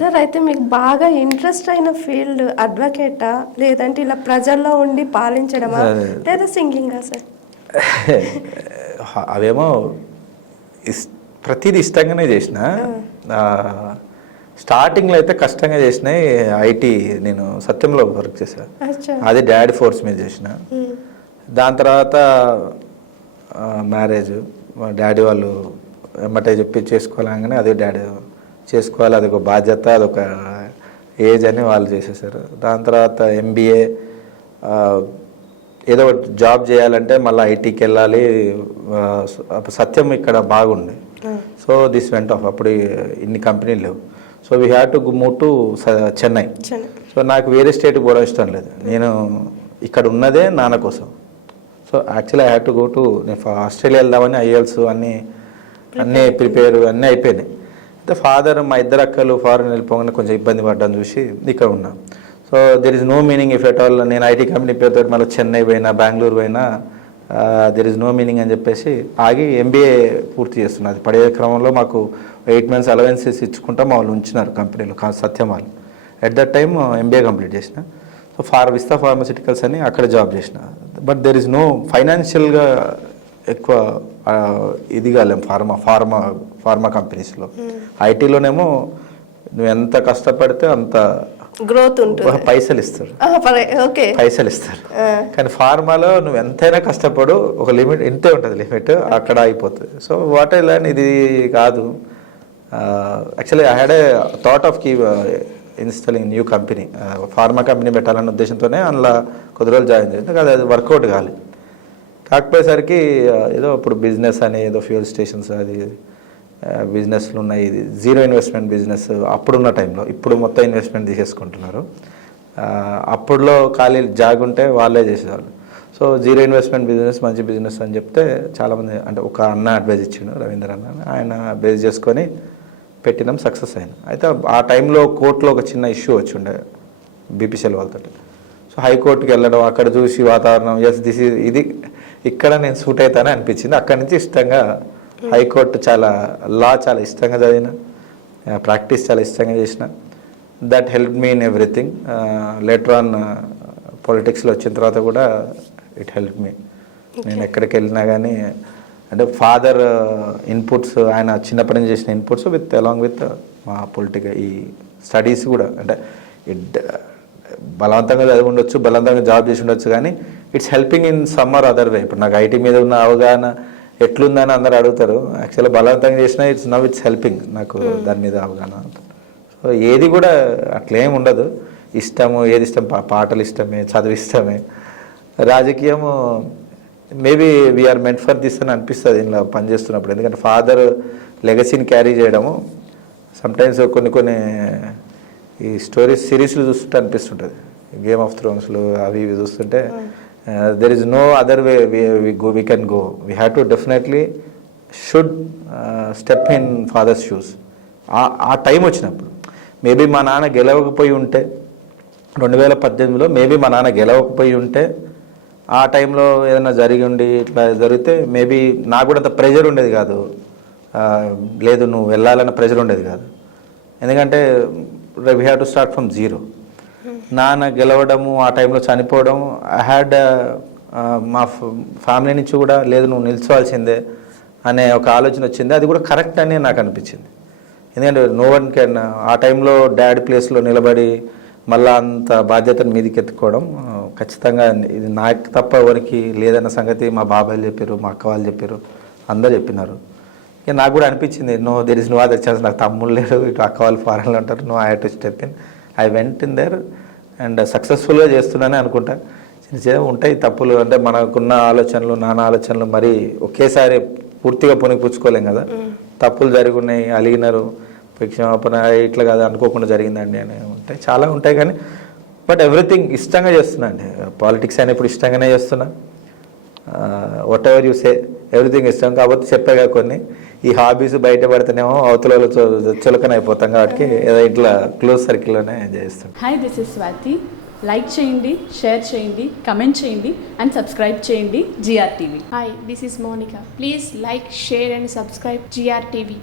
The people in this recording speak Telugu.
సార్ అయితే మీకు బాగా ఇంట్రెస్ట్ అయిన ఫీల్డ్ అడ్వకేటా, లేదంటే ఇలా ప్రజల్లో ఉండి పాలించడమా, లేదా సింగింగా సార్? అవేమో ప్రతిదీ ఇష్టంగానే చేసిన. స్టార్టింగ్లో అయితే కష్టంగా చేసినాయి. ఐటీ నేను సత్యంలో వర్క్ చేశాను, అది డాడీ ఫోర్స్ మీద చేసిన. దాని తర్వాత మ్యారేజ్, డాడీ వాళ్ళు ఎమ్మటే చెప్పి చేసుకోవాలని, అదే డాడీ చేసుకోవాలి, అదొక బాధ్యత, అదొక ఏజ్ అని వాళ్ళు చేసేసారు. దాని తర్వాత ఎంబీఏ, ఏదో జాబ్ చేయాలంటే మళ్ళీ ఐటీకి వెళ్ళాలి. సత్యం ఇక్కడ బాగుంది, సో దిస్ వెంట్ ఆఫ్. అప్పుడు ఇన్ని కంపెనీలు లేవు, so we had to move to Chennai. So నాకు వేరే స్టేట్కి పోవడం ఇష్టం లేదు, నేను ఇక్కడ ఉన్నదే నాన్న కోసం. So actually I had to go to, నేను ఆస్ట్రేలియా వెళ్దామని ఐఎల్స్ అన్నీ ప్రిపేర్ అన్నీ అయిపోయినాయి. అయితే ఫాదర్, మా ఇద్దరు అక్కలు ఫారెన్ వెళ్ళిపోగానే కొంచెం ఇబ్బంది పడ్డాను చూసి ఇక్కడ ఉన్నా. So there is no meaning if at all. నేను ఐటీ కంపెనీ పేరుతో మళ్ళీ చెన్నై పోయినా, బెంగళూరు పోయినా, దెర్ ఇస్ నో మీనింగ్ అని చెప్పేసి ఆగి ఎంబీఏ పూర్తి చేస్తున్నా. అది పడే క్రమంలో మాకు 8 months అలవెన్సెస్ ఇచ్చుకుంటా మా వాళ్ళు ఉంచినారు కంపెనీలో, సత్యం వాళ్ళు. At that time MBA complete చేసిన. సో విస్తా ఫార్మస్యూటికల్స్ అని అక్కడ జాబ్ చేసిన. బట్ దెర్ ఇస్ నో ఫైనాన్షియల్గా ఎక్కువ ఇది కాలేం ఫార్మా కంపెనీస్లో. ఐటీలోనేమో నువ్వు ఎంత కష్టపడితే అంత గ్రోత్ ఉంటుంది, పైసలు ఇస్తారు. కానీ ఫార్మాలో నువ్వు ఎంతైనా కష్టపడు, ఒక లిమిట్ ఇంతే ఉంటుంది, లిమిట్ అక్కడ అయిపోతుంది. సో వాట్ ఐ లెర్న్, ఇది కాదు. Actually I had a thought of installing new company, pharma company పెట్టాలన్న ఉద్దేశంతోనే అందులో కొద్ది రోజులు జాయిన్ చేసింది. కానీ అది వర్కౌట్ కాలేదు. కాకపోయేసరికి ఏదో ఇప్పుడు బిజినెస్ అని, ఏదో ఫ్యూయల్ స్టేషన్స్, అది బిజినెస్లు ఉన్నాయి, ఇది జీరో ఇన్వెస్ట్మెంట్ బిజినెస్ అప్పుడున్న టైంలో. ఇప్పుడు మొత్తం ఇన్వెస్ట్మెంట్ తీసేసుకుంటున్నారు. అప్పుడులో ఖాళీ జాగుంటే వాళ్ళే చేసేవాళ్ళు. సో జీరో ఇన్వెస్ట్మెంట్ బిజినెస్ మంచి బిజినెస్ అని చెప్తే చాలామంది, అంటే ఒక అన్న అడ్వైజ్ ఇచ్చిండు, రవీంద్ర అన్న, ఆయన బేస్ చేసుకొని పెట్టినాం, సక్సెస్ అయినా. అయితే ఆ టైంలో కోర్టులో ఒక చిన్న ఇష్యూ వచ్చి ఉండే బీపీసీఎల్ వాళ్ళతో. సో హైకోర్టుకి వెళ్ళడం, అక్కడ చూసి వాతావరణం, ఎస్ ఇది ఇక్కడ నేను సూట్ అవుతానని అనిపించింది. అక్కడి నుంచి ఇష్టంగా హైకోర్టు చాలా ఇష్టంగా చదివిన, ప్రాక్టీస్ చాలా ఇష్టంగా చేసిన. That help me in everything. Later on పాలిటిక్స్లో వచ్చిన తర్వాత కూడా ఇట్ హెల్ప్ మీ. నేను ఎక్కడికి వెళ్ళినా కానీ, అంటే ఫాదర్ ఇన్పుట్స్, ఆయన చిన్నప్పటి నుంచి చేసిన ఇన్పుట్స్ అలాంగ్ విత్ మా ఈ స్టడీస్ కూడా, అంటే బలవంతంగా చదివి ఉండొచ్చు, బలవంతంగా జాబ్ చేసి ఉండొచ్చు, కానీ it's helping in some or other way. ఇప్పుడు నాకు ఐటీ మీద ఉన్న అవగాహన ఎట్లుందని అందరు అడుగుతారు. యాక్చువల్గా బలవంతంగా చేసినా ఇట్స్ హెల్పింగ్ నాకు దాని మీద అవగాహన. సో ఏది కూడా అట్లేం ఉండదు, ఇష్టము, ఏది ఇష్టం, పాటలు ఇష్టమే, చదువు ఇష్టమే. రాజకీయము maybe we are meant for this అని అనిపిస్తుంది ఇంట్లో పనిచేస్తున్నప్పుడు. ఎందుకంటే ఫాదర్ లెగసీని క్యారీ చేయడము, సమ్టైమ్స్ కొన్ని ఈ స్టోరీస్ సిరీస్లు చూస్తుంటే అనిపిస్తుంటుంది, గేమ్ ఆఫ్ థ్రోన్స్లు అవి ఇవి చూస్తుంటే, there is no other way we can go. We have to definitely should step in father's shoes. ఆ టైం వచ్చినప్పుడు మేబీ మా నాన్న గెలవకపోయి ఉంటే, 2018లో మేబీ మా నాన్న గెలవకపోయి ఉంటే, ఆ టైంలో ఏదైనా జరిగి ఉండి ఇట్లా జరిగితే మేబీ నాకు కూడా అంత ప్రెషర్ ఉండేది కాదు. లేదు నువ్వు వెళ్ళాలన్న ప్రెషర్ ఉండేది కాదు. ఎందుకంటే we have to start from zero. నాన్న గెలవడము, ఆ టైంలో చనిపోవడం, ఐ హ్యాడ్ మా ఫ్యామిలీ నుంచి కూడా లేదు నువ్వు నిల్చోవాల్సిందే అనే ఒక ఆలోచన వచ్చింది. అది కూడా కరెక్ట్ అని నాకు అనిపించింది. ఎందుకంటే నో వన్ కెన్, ఆ టైంలో డాడీ ప్లేస్లో నిలబడి మళ్ళీ అంత బాధ్యతను మీదకి ఎత్తుకోవడం ఖచ్చితంగా ఇది నాకు తప్ప ఎవరికి లేదన్న సంగతి మా బాబాయ్లు చెప్పారు, మా అక్క వాళ్ళు చెప్పారు, అందరు చెప్పినారు. ఇక నాకు కూడా అనిపించింది, there is no other chance. నాకు తమ్ముళ్ళు లేరు, ఇటు అక్క వాళ్ళు ఫారెన్లో ఉంటారు, I had to step in. I went in there and సక్సెస్ఫుల్గా చేస్తున్నానే అనుకుంటా. చిన్న చిన్న ఉంటాయి తప్పులు, అంటే మనకున్న ఆలోచనలు, నాన్న ఆలోచనలు మరి ఒకేసారి పూర్తిగా పుచ్చుకోలేం కదా. తప్పులు జరిగి ఉన్నాయి, అలిగినారు, క్షమాపణ ఇట్లా కాదు అనుకోకుండా జరిగిందండి అని ఉంటాయి, చాలా ఉంటాయి. కానీ బట్ ఎవ్రీథింగ్ ఇష్టంగా చేస్తున్నా అండి. పాలిటిక్స్ అయినా ఇప్పుడు ఇష్టంగానే చేస్తున్నా. What ever you say everything ఇష్టం. కాబట్టి చెప్పాగా కొన్ని ఈ హాబీస్ బయటపడితేనేమో అవతల చులకన అయిపోతాం, కాబట్టి ఏదో ఇట్లా క్లోజ్ సర్కిల్లోనే ఎంజాయ్ చేస్తాం. Hi, this is Swathi. Like చేయండి, షేర్ చేయండి, కమెంట్ చేయండి అండ్ సబ్స్క్రైబ్ చేయండి GR TV. Hi, this is Monica. Please like, share and subscribe GR TV.